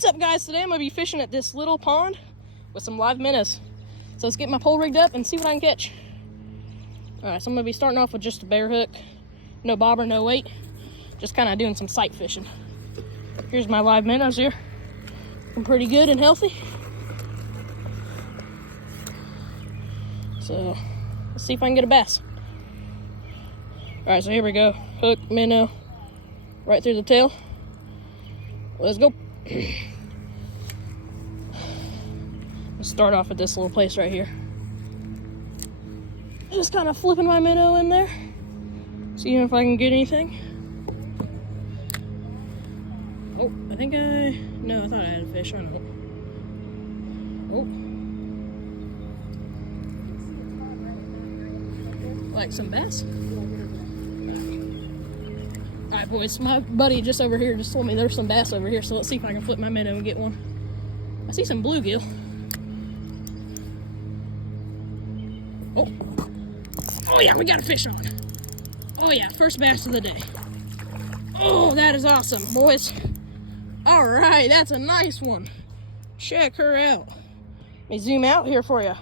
What's up, guys? Today I'm going to be fishing at this little pond with some live minnows. So let's get my pole rigged up and see what I can catch. Alright, so I'm going to be starting off with just a bare hook. No bobber, no weight. Just kind of doing some sight fishing. Here's my live minnows here. Looking pretty good and healthy. So let's see if I can get a bass. Alright, so here we go. Hook, minnow, right through the tail. Let's go. Let's start off at this little place right here. Just kind of flipping my minnow in there, seeing if I can get anything. Oh, I thought I had a fish. I don't. Oh. Like some bass? Alright, boys, my buddy just over here just told me there's some bass over here, so let's see if I can flip my minnow and get one. I see some bluegill. Oh yeah, we got a fish on. Oh yeah, first bass of the day. Oh, that is awesome, boys. Alright, that's a nice one. Check her out. Let me zoom out here for you.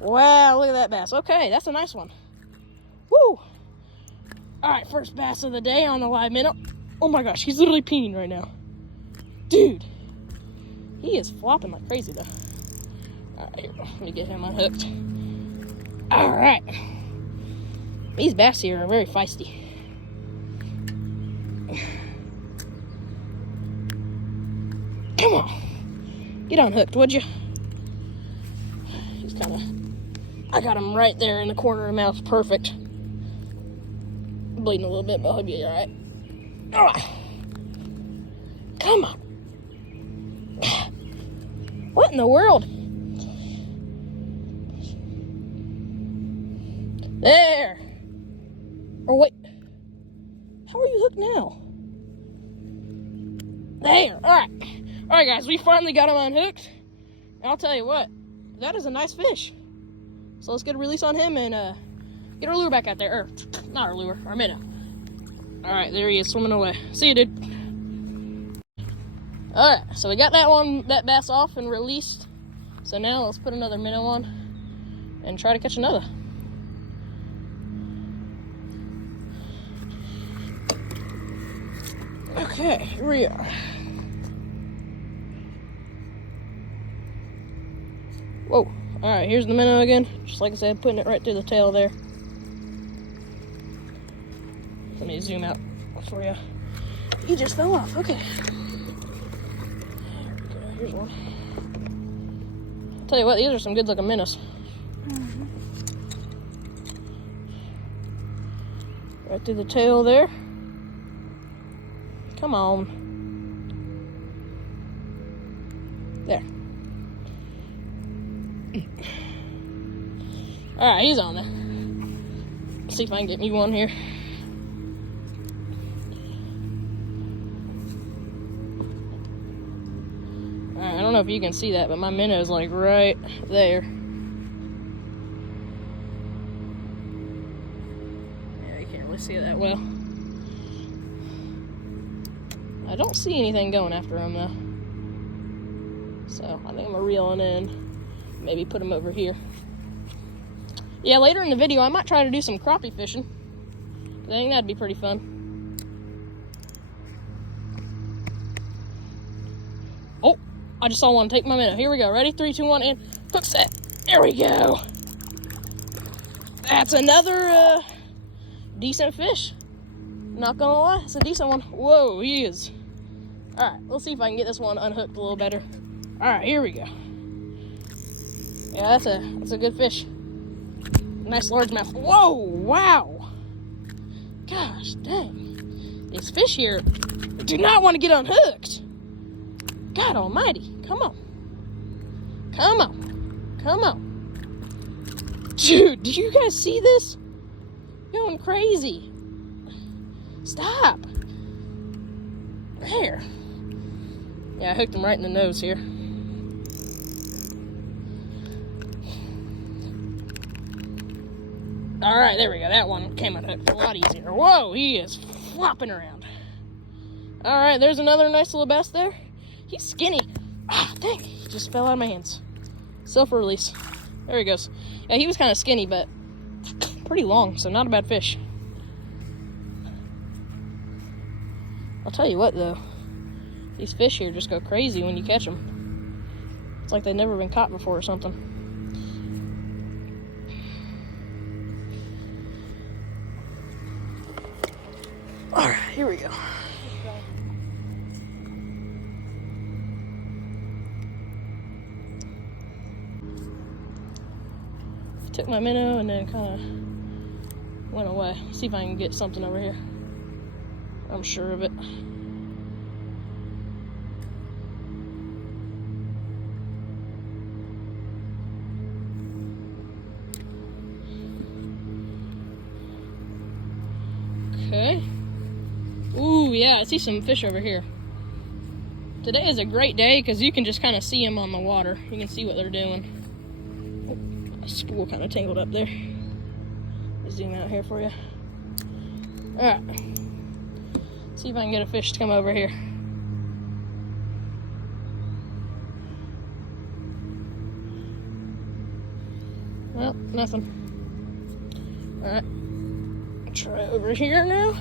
Wow, look at that bass. Okay, that's a nice one. Woo! Alright, first bass of the day on the live minnow. Oh my gosh, he's literally peeing right now. Dude, he is flopping like crazy though. Alright, here, let me get him unhooked. Alright. These bass here are very feisty. Come on. Get unhooked, would you? He's kind of... I got him right there in the corner of the mouth. Perfect. Bleeding a little bit, but he'll be alright. Alright. Come on. What in the world? There. Or wait. How are you hooked now? There. Alright. Alright, guys. We finally got him unhooked. And I'll tell you what. That is a nice fish. So let's get a release on him and get our lure back out there. Or, not our lure. Our minnow. Alright. There he is swimming away. See you, dude. Alright. So we got that bass off and released. So now let's put another minnow on and try to catch another. Okay, here we are. Whoa. Alright, here's the minnow again. Just like I said, putting it right through the tail there. Let me zoom out for you. He just fell off. Okay. There we go. Here's one. I'll tell you what, these are some good looking minnows. Right through the tail there. Come on. There. Alright, he's on there. Let's see if I can get me one here. Alright, I don't know if you can see that, but my minnow's like right there. Yeah, you can't really see it that well. I don't see anything going after him though. So I think I'm gonna reel it in. Maybe put him over here. Yeah, later in the video I might try to do some crappie fishing. I think that'd be pretty fun. Oh, I just saw one take my minnow. Here we go. Ready? 3, 2, 1, and hook set. There we go. That's another decent fish. Not gonna lie, it's a decent one. Whoa, he is. Alright, let's see if I can get this one unhooked a little better. Alright, here we go. Yeah, that's a good fish. Nice largemouth. Whoa, wow. Gosh dang. These fish here do not want to get unhooked. God almighty. Come on. Come on. Come on. Dude, did you guys see this? Going crazy. Stop. There. Yeah, I hooked him right in the nose here. All right, there we go. That one came unhooked a lot easier. Whoa, he is flopping around. All right, there's another nice little bass there. He's skinny. Ah, dang, he just fell out of my hands. Self-release. There he goes. Yeah, he was kind of skinny, but pretty long, so not a bad fish. I'll tell you what, though. These fish here just go crazy when you catch them. It's like they've never been caught before or something. All right, here we go. Took my minnow and then kind of went away. See if I can get something over here. I'm sure of it. Okay. Ooh, yeah, I see some fish over here. Today is a great day because you can just kind of see them on the water. You can see what they're doing. Oh, a spool kind of tangled up there. Let's zoom out here for you. Alright. See if I can get a fish to come over here. Well, nothing. Alright. Try over here now.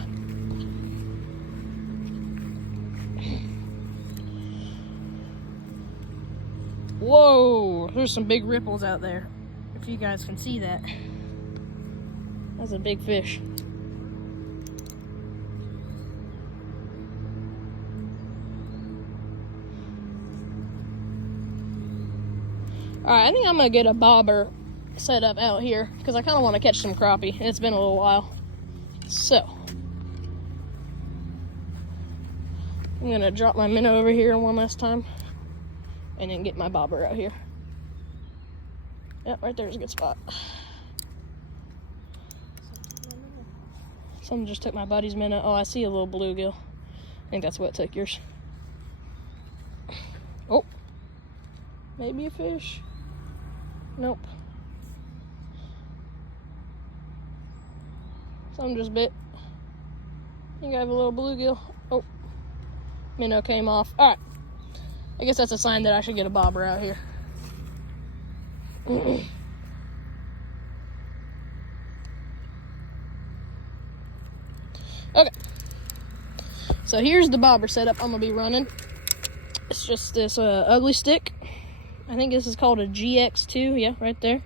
Whoa, there's some big ripples out there. If you guys can see that. That's a big fish. Alright, I think I'm gonna get a bobber set up out here because I kind of want to catch some crappie. It's been a little while. So, I'm gonna drop my minnow over here one last time and then get my bobber out here. Yep, right there's a good spot. Someone just took my buddy's minnow. Oh, I see a little bluegill. I think that's what took yours. Oh, maybe a fish. Nope. Something just bit. I think I have a little bluegill. Oh, minnow came off. All right. I guess that's a sign that I should get a bobber out here. Okay. So here's the bobber setup I'm gonna be running. It's just this ugly stick. I think this is called a GX2. Yeah, right there.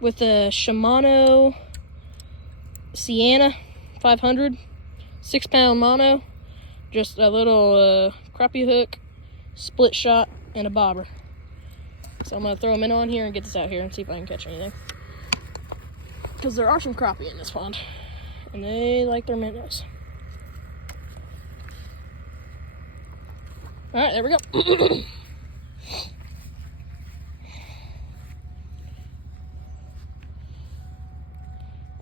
With a Shimano Sienna 500, 6-pound mono, just a little crappie hook, split shot, and a bobber. So I'm gonna throw them in on here and get this out here and see if I can catch anything. Because there are some crappie in this pond, and they like their minnows. All right, there we go.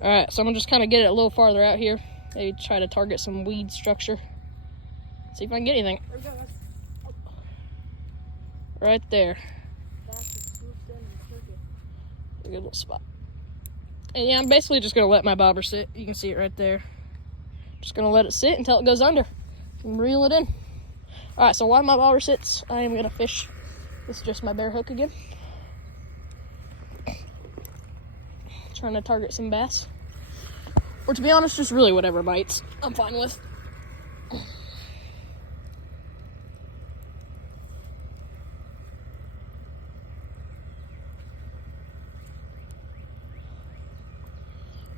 Alright, so I'm gonna just kind of get it a little farther out here. Maybe try to target some weed structure. See if I can get anything. Right there. A good little spot. And yeah, I'm basically just gonna let my bobber sit. You can see it right there. Just gonna let it sit until it goes under and reel it in. Alright, so while my bobber sits, I am gonna fish. This is just my bare hook again. Trying to target some bass. Or to be honest, just really whatever bites. I'm fine with.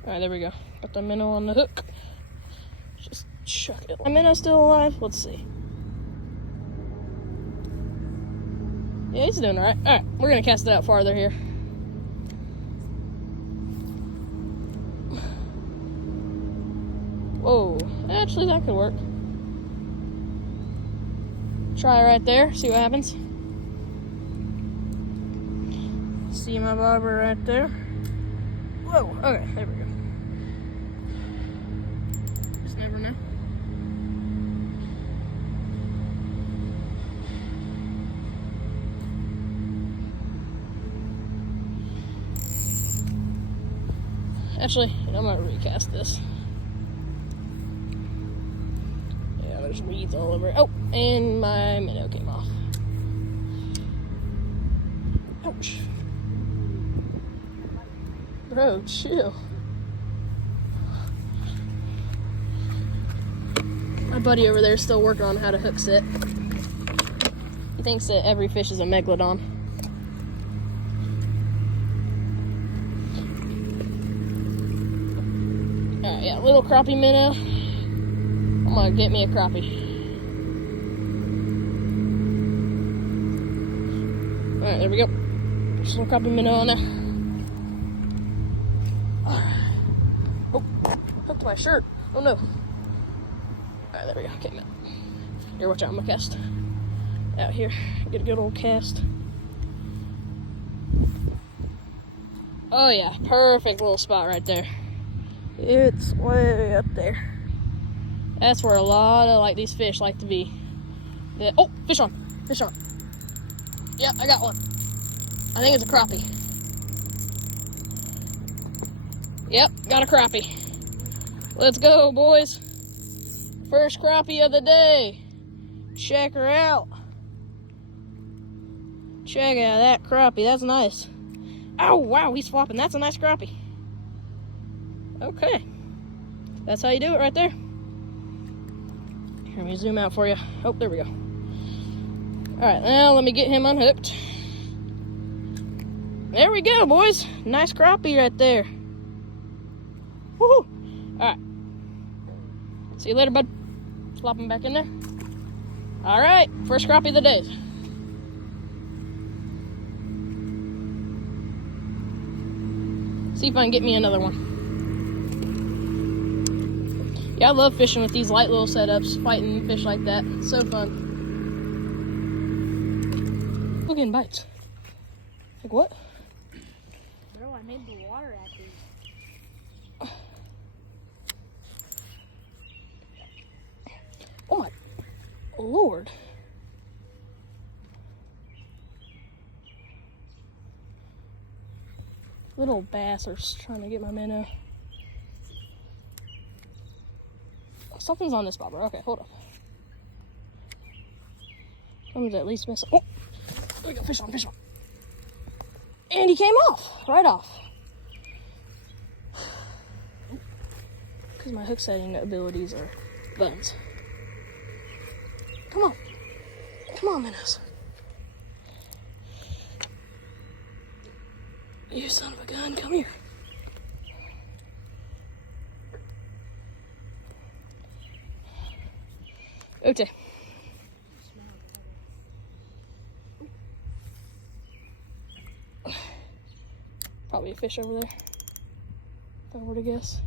Alright, there we go. Got the minnow on the hook. Just chuck it. My minnow's still alive? Let's see. Yeah, he's doing alright. Alright, we're gonna cast it out farther here. Whoa, actually that could work. Try right there, see what happens. See my bobber right there. Whoa, okay, there we go. Just never know. Actually, I might recast this. Yeah, there's weeds all over it. Oh, and my minnow came off. Ouch. Bro, chill. My buddy over there is still working on how to hook set. He thinks that every fish is a megalodon. Alright, yeah, little crappie minnow. I'm gonna get me a crappie. Alright, there we go. Just some crappie minnow on there. Oh, hooked my shirt. Oh no. Alright, there we go. Okay, man. Here, watch out. I'm gonna cast out here. Get a good old cast. Oh yeah, perfect little spot right there. It's way up there. That's where a lot of like these fish like to be. Oh, fish on. Fish on. Yep, I got one. I think it's a crappie. Yep, got a crappie. Let's go, boys. First crappie of the day. Check her out. Check out that crappie. That's nice. Oh, wow, he's flopping. That's a nice crappie. Okay. That's how you do it right there. Here, let me zoom out for you. Oh, there we go. Alright, now let me get him unhooked. There we go, boys. Nice crappie right there. Woohoo! Alright. See you later, bud. Flop him back in there. Alright, first crappie of the day. See if I can get me another one. Yeah, I love fishing with these light little setups, fighting fish like that. It's so fun. We're getting bites. Like what? Bro, I made the water at these. Oh my Lord. Little bass are trying to get my minnow. Something's on this spot, bro. Okay, hold up. Something's at least missing. Oh! There we go, fish on, fish on. And he came off, right off. Because my hook setting abilities are buns. Come on. Come on, minnows. You son of a gun, come here. Okay. Probably a fish over there, if I were to guess.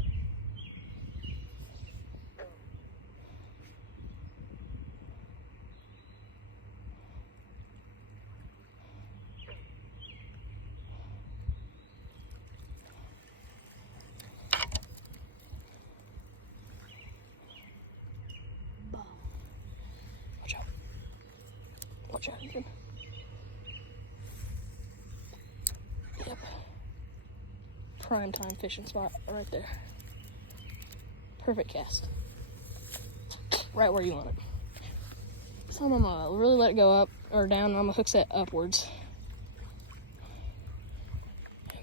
Watch out. Watch out, Ethan. Yep. Prime time fishing spot right there. Perfect cast. Right where you want it. So I'm gonna really let it go up or down, and I'm gonna hook set upwards.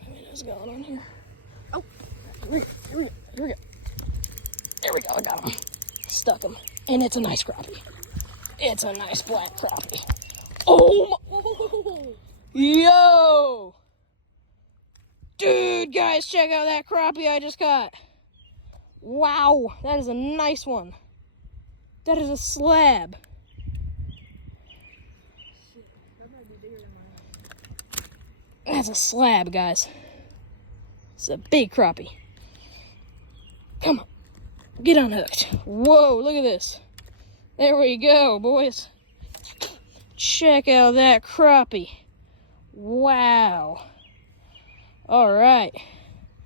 And it is going on here. Oh, here we go. Here we go. There we go. I got him. Stuck him, and it's a nice crappie. It's a nice black crappie. Oh my! Yo! Dude, guys, check out that crappie I just caught. Wow, that is a nice one. That is a slab. That's a slab, guys. It's a big crappie. Come on, get unhooked. Whoa, look at this. There we go, boys. Check out that crappie. Wow. All right,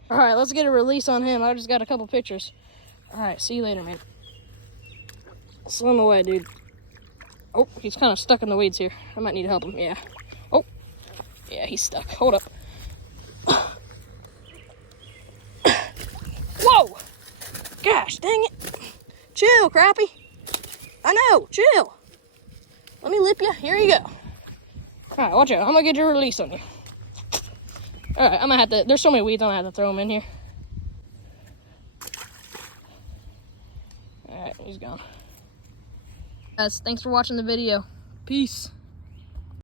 let's get a release on him. I just got a couple pictures. All right, see you later, man. Swim away, dude. Oh, he's kind of stuck in the weeds here. I might need to help him, yeah. Oh, yeah, he's stuck. Hold up. Whoa! Gosh, dang it. Chill, crappie. I know, chill. Let me lip you. Here you go. All right, watch out. I'm going to get your release on you. All right, I'm gonna have to, there's so many weeds, I'm gonna have to throw them in here. All right, he's gone. Guys, thanks for watching the video. Peace.